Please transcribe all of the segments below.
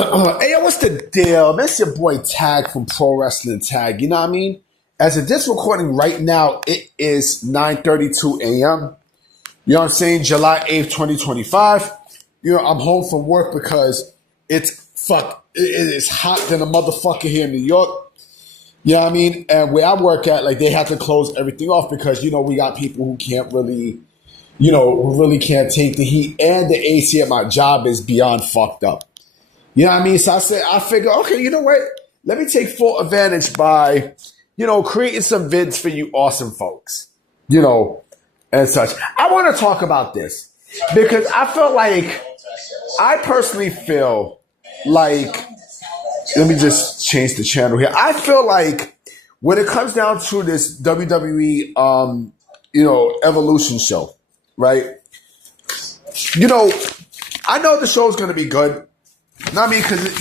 Hey, yo, what's the deal? That's your boy Tag from Pro Wrestling Tag. You know what I mean? As of this recording right now, it is 9:32 a.m. You know what I'm saying? July 8th, 2025. You know, I'm home from work because it is hot than a motherfucker here in New York. You know what I mean? And where I work at, like, they have to close everything off because, you know, we got people who can't really, who really can't take the heat. And the AC at my job is beyond fucked up. You know what I mean? So I figure, okay, you know what? Let me take full advantage by, creating some vids for you awesome folks, and such. I want to talk about this because I personally feel like, let me just change the channel here. I feel like when it comes down to this WWE, Evolution show, right? I know the show's going to be good. No, I mean, because,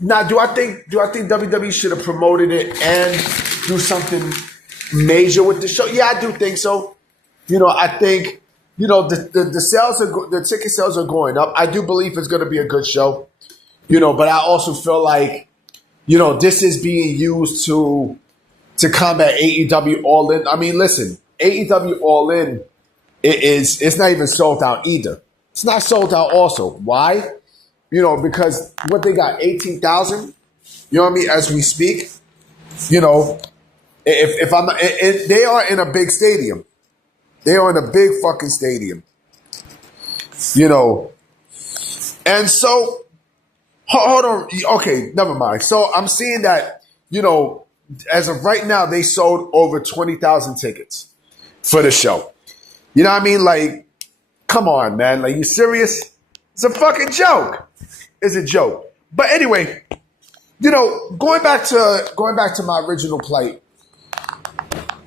now do I think WWE should have promoted it and do something major with the show? Yeah, I do think so. I think, the sales the ticket sales are going up. I do believe it's going to be a good show, but I also feel like, this is being used to combat AEW All In. I mean, listen, AEW All In, it's not even sold out either. It's not sold out also. Why? Because what they got, 18,000, you know what I mean, as we speak, if I'm, they are in a big stadium. They are in a big fucking stadium, and so, hold on, okay, never mind. So I'm seeing that, as of right now, they sold over 20,000 tickets for the show. You know what I mean? Like, come on, man. Like, you serious? It's a fucking joke. It's a joke. But anyway, going back to my original plight,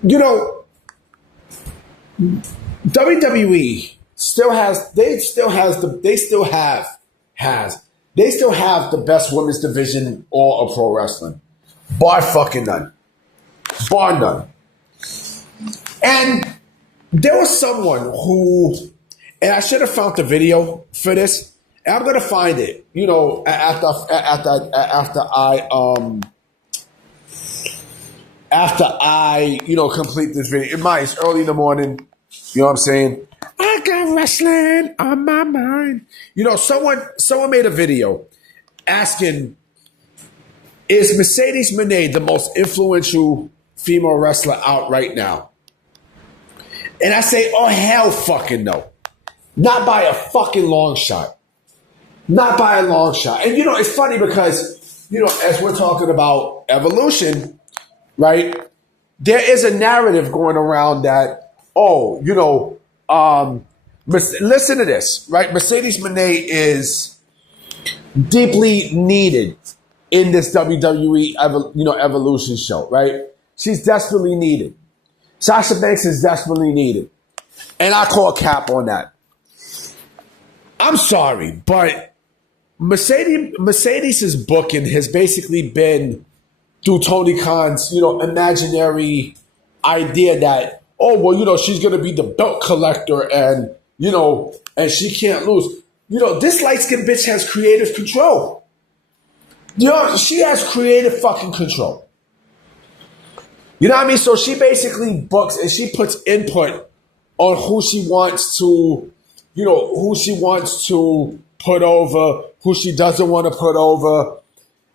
WWE still has the best women's division in all of pro wrestling. Bar fucking none. Bar none. And there was someone who, and I should have found the video for this. And I'm gonna find it, after I complete this video. It's early in the morning. You know what I'm saying? I got wrestling on my mind. Someone made a video asking, is Mercedes Mone the most influential female wrestler out right now? And I say, oh, hell fucking no. Not by a fucking long shot. Not by a long shot. And, it's funny because, as we're talking about evolution, right, there is a narrative going around that, listen to this, right? Mercedes Mone is deeply needed in this WWE, evolution show, right? She's desperately needed. Sasha Banks is desperately needed. And I call cap on that. I'm sorry, but Mercedes' booking has basically been through Tony Khan's, imaginary idea that, she's going to be the belt collector and, and she can't lose. This light-skinned bitch has creative control. She has creative fucking control. You know what I mean? So she basically books and she puts input on who she wants to, put over, who she doesn't want to put over,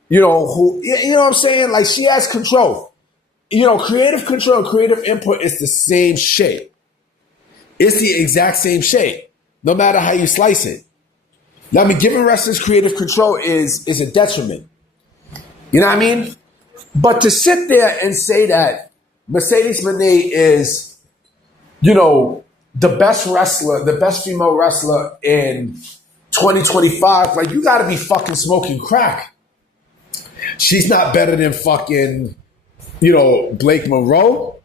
you know what I'm saying? Like, she has control. Creative control, creative input is the same shit. It's the exact same shit, no matter how you slice it. Now, I mean, giving wrestlers creative control is a detriment. You know what I mean? But to sit there and say that Mercedes Mone is, the best wrestler, the best female wrestler in 2025, like, you gotta be fucking smoking crack. She's not better than fucking, Blake Monroe.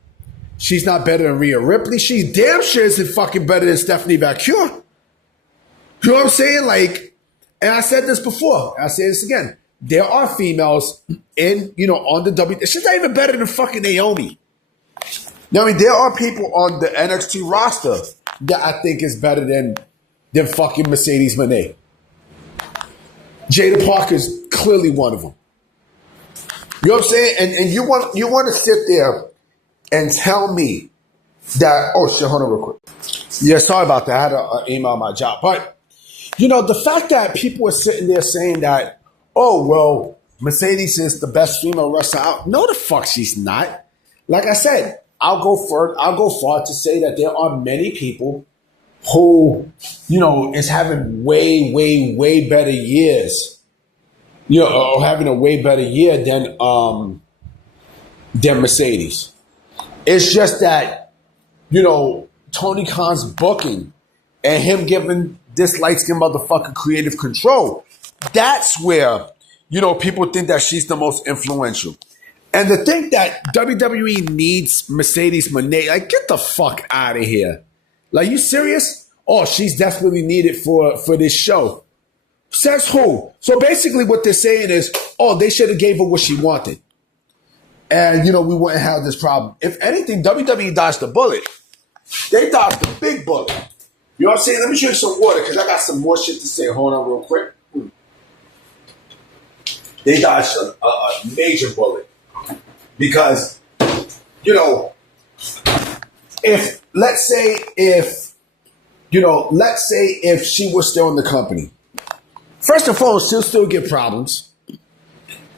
She's not better than Rhea Ripley. She damn sure isn't fucking better than Stephanie Vacuum. You know what I'm saying? Like, and I said this before. I say this again. There are females in, on the W. She's not even better than fucking Naomi. Now, I mean, there are people on the NXT roster that I think is better than fucking Mercedes Mone. Jada Parker's clearly one of them. You know what I'm saying? And you want to sit there and tell me that, oh shit, hold on real quick. Yeah, sorry about that. I had to email my job. But, the fact that people are sitting there saying that, oh, well, Mercedes is the best female wrestler out. No, the fuck she's not. Like I said, I'll go far to say that there are many people who, is having way, way, way better years, or having a way better year than Mercedes. It's just that, Tony Khan's booking and him giving this light-skinned motherfucker creative control. That's where, people think that she's the most influential. And to think that WWE needs Mercedes Mone, like, get the fuck out of here. Like, you serious? Oh, she's desperately needed for this show. Says who? So basically what they're saying is, oh, they should have gave her what she wanted. And, we wouldn't have this problem. If anything, WWE dodged the bullet. They dodged the big bullet. You know what I'm saying? Let me drink some water because I got some more shit to say. Hold on real quick. They dodged a major bullet. Because, if she was still in the company, first and foremost, she'll still get problems.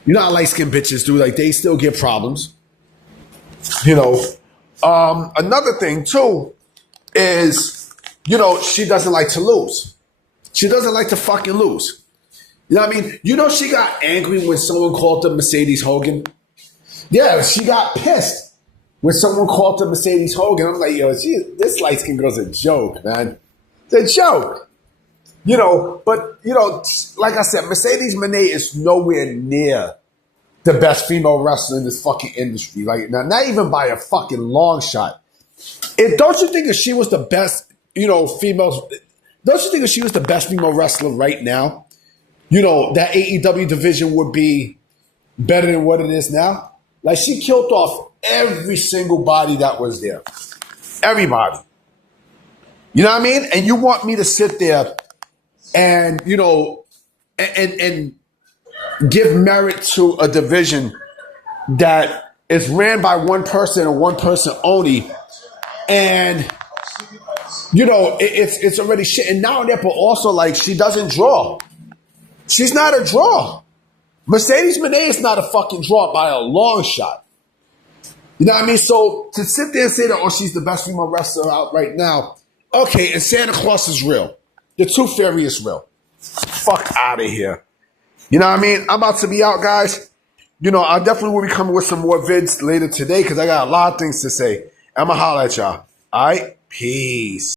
You know how light-skinned bitches do, like they still get problems. Another thing too is, she doesn't like to lose. She doesn't like to fucking lose. You know what I mean? She got angry when someone called her Mercedes Hogan. Yeah, she got pissed when someone called her Mercedes Hogan. I'm like, yo, this light-skinned girl's a joke, man. It's a joke. But, like I said, Mercedes Mone is nowhere near the best female wrestler in this fucking industry. Like, now, not even by a fucking long shot. Don't you think if she was the best, female, don't you think if she was the best female wrestler right now, that AEW division would be better than what it is now? Like, she killed off every single body that was there. Everybody. You know what I mean? And you want me to sit there and, and give merit to a division that is ran by one person and one person only. And, it's already shit. And now that, but also, like, she doesn't draw. She's not a draw. Mercedes Mone is not a fucking draw by a long shot. You know what I mean? So to sit there and say that, oh, she's the best female wrestler out right now. Okay, and Santa Claus is real. The Tooth Fairy is real. Fuck out of here. You know what I mean? I'm about to be out, guys. I definitely will be coming with some more vids later today because I got a lot of things to say. I'm going to holler at y'all. All right? Peace.